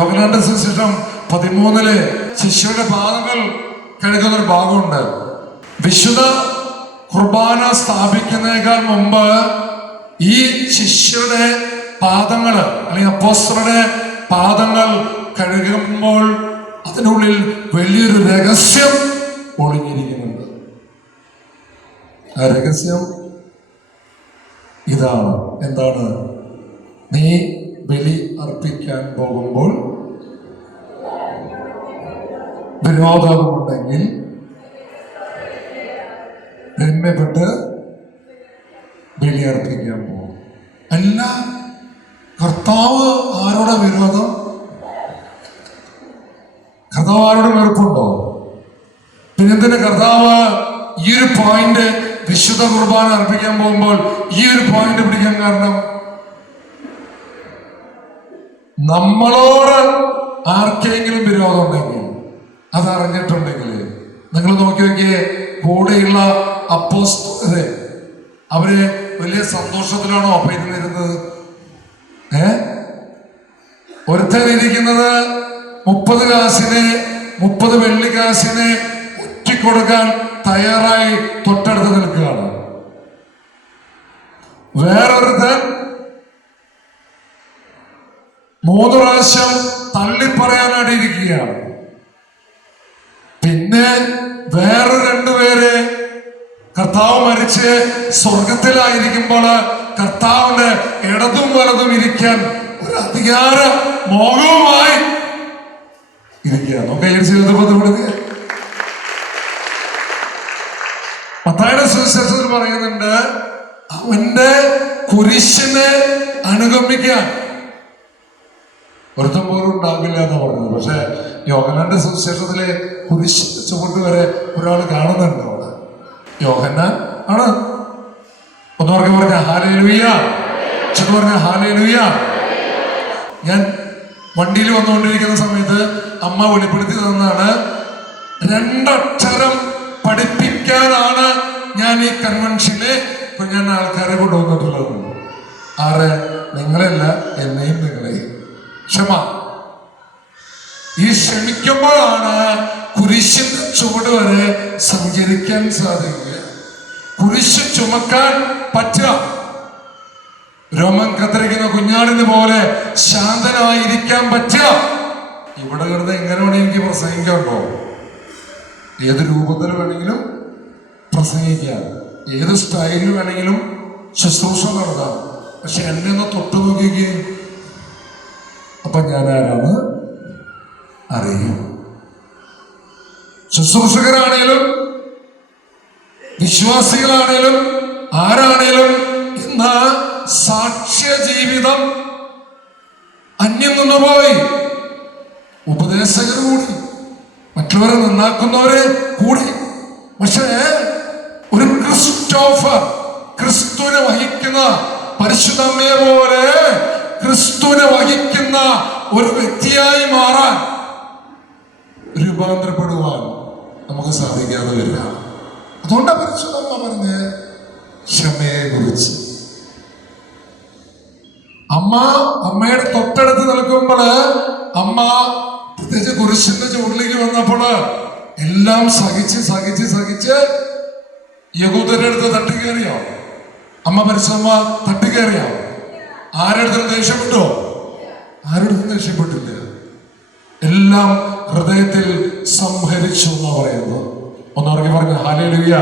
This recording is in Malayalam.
യോഗനാന്റെ സുശേഷം പതിമൂന്നിൽ ശിഷ്യരുടെ പാദങ്ങൾ കഴുകുന്ന ഒരു ഭാഗമുണ്ട് വിശുദ്ധ കുർബാന സ്ഥാപിക്കുന്നതിനേക്കാൾ മുമ്പ് ഈ ശിഷ്യരുടെ പാദങ്ങൾ അല്ലെങ്കിൽ അപ്പോസ്റ്ററുടെ പാദങ്ങൾ കഴുകുമ്പോൾ അതിനുള്ളിൽ വലിയൊരു രഹസ്യം ഒളിഞ്ഞിരിക്കുന്നുണ്ട്. ആ രഹസ്യം ഇതാണ്. എന്താണ്? നീ ബലി അർപ്പിക്കാൻ പോകുമ്പോൾ വിരോധമുണ്ടെങ്കിൽ രമ്യപ്പെട്ട് ബലിയർപ്പിക്കാൻ പോകും. അല്ല കർത്താവ് ആരുടെ വിരോധം കർത്താവ് ആരുടെ വെറുപ്പുണ്ടോ? പിന്നെന്തിന് കർത്താവ് ഈ ഒരു പോയിന്റ് വിശുദ്ധ കുർബാന അർപ്പിക്കാൻ പോകുമ്പോൾ ഈ ഒരു പോയിന്റ് പിടിക്കാൻ കാരണം? നമ്മളോട് ആർക്കെങ്കിലും വിരോധം ഉണ്ടെങ്കിൽ അത് അറിഞ്ഞിട്ടുണ്ടെങ്കിൽ നിങ്ങൾ നോക്കി നോക്കിയേ കൂടെയുള്ള അപ്പോസ്തലരെ അവർ വലിയ സന്തോഷത്തിലാണോ അപ്പൊ ഏ? ഒരുത്തൻ ഇരിക്കുന്നത് മുപ്പത് കാശിന് മുപ്പത് വെള്ളിക്കാശിന് ഒറ്റിക്കൊടുക്കാൻ തയ്യാറായി തൊട്ടടുത്ത് നിൽക്കുകയാണ്. വേറൊരുത്തൻ മൂന്ന് പ്രാവശ്യം വേറെ രണ്ടുപേര് കർത്താവ് മരിച്ച് സ്വർഗത്തിലായിരിക്കുമ്പോൾ കർത്താവിന്റെ ഇടതും വലതും ഇരിക്കാൻ ഒരു അധികാര മോഹവുമായി ഇരിക്കുക നമുക്ക് മത്തായുടെ സുവിശേഷത്തിൽ പറയുന്നുണ്ട് അവന്റെ കുരിശിനെ അനുഗമിക്കാൻ. ഒരുത്തം പോലും ഉണ്ടാകില്ല എന്ന് പറഞ്ഞത്. പക്ഷെ യോഗനാന്റെ സുവിശേഷത്തിലെ കുരിശിന്റെ ചുവട്ട് വരെ ഒരാൾ കാണുന്നുണ്ട് അവിടെ? യോഹന്നാൻ? ആണ്. ഒന്നവർക്ക് പറഞ്ഞ ഹാലേ ലുയ്യ ചെന്ന് പറഞ്ഞ ഹാലേ ഞാൻ വണ്ടിയിൽ വന്നുകൊണ്ടിരിക്കുന്ന സമയത്ത് അമ്മ വെളിപ്പെടുത്തി തന്നാണ് രണ്ടക്ഷരം പഠിപ്പിക്കാനാണ് ഞാൻ ഈ കൺവെൻഷനിലെ ഞാൻ ആൾക്കാരെ കൊണ്ടുവന്നിട്ടുള്ളത് ആറ് നിങ്ങളല്ല എന്നെയും നിങ്ങളെയും. ക്ഷമ. ഈ ക്ഷമിക്കുമ്പോഴാണ് കുരിശിന്റെ ചുവട് വരെ സഞ്ചരിക്കാൻ സാധിക്കുക കുരിശ് ചുമക്കാൻ പറ്റുക. രോമൻ കത്തിരിക്കുന്ന കുഞ്ഞാടിന് പോലെ ശാന്തനായിരിക്കാൻ പറ്റുക. ഇവിടെ കിടന്ന് എങ്ങനെ വേണമെങ്കിൽ പ്രസംഗിക്കാണ്ടോ ഏത് രൂപത്തിൽ വേണമെങ്കിലും പ്രസംഗിക്കാം. ഏത് സ്റ്റൈലിൽ വേണമെങ്കിലും ശുശ്രൂഷ നടത്താം. പക്ഷെ എന്നെ ഒന്ന് തൊട്ടു നോക്കിക്കേ. അപ്പൊ ഞാൻ ആരാണ് അറിയും. ശുശ്രൂഷകരാണേലും വിശ്വാസികളാണേലും ആരാണേലും ഇന്ന് സാക്ഷ്യ ജീവിതം അന്യം നിന്നുപോയി. ഉപദേശകർ കൂടി മറ്റുള്ളവരെ നന്നാക്കുന്നവരെ കൂടി. പക്ഷേ ഒരു ക്രിസ്റ്റോഫർ ക്രിസ്തുവിനെ വഹിക്കുന്ന പരിശുദ്ധമ്മയെ പോലെ ക്രിസ്തുവിനെ വഹിക്കുന്ന ഒരു വ്യക്തിയായി മാറാൻ രൂപാന്തരപ്പെടുവാൻ നമുക്ക് സാധിക്കാതെ വരിക അതുകൊണ്ട് പരിശുദ്ധമ്മ പറഞ്ഞ് ക്ഷമയെ കുറിച്ച് അമ്മ അമ്മയുടെ തൊട്ടടുത്ത് നിൽക്കുമ്പോൾ അമ്മ പ്രത്യേകിച്ച് കുരിശിന്റെ ചുവട്ടിലേക്ക് വന്നപ്പോൾ എല്ലാം സഹിച്ച് സഹിച്ച് സഹിച്ച് യഹൂദരുടെ അടുത്ത് തട്ടിക്കേറിയോ? അമ്മ പരിശ്രമ തട്ടിക്കേറിയോ? ആരുടെ ദേഷ്യപ്പെട്ടോ? ആരുടെ അടുത്തും ദേഷ്യപ്പെട്ടില്ല. എല്ലാം ഹൃദയത്തിൽ സംഹരിച്ചു എന്നാ പറയുന്നത്. ഒന്നവർക്ക് ഹാലേ ഹാലേലുയ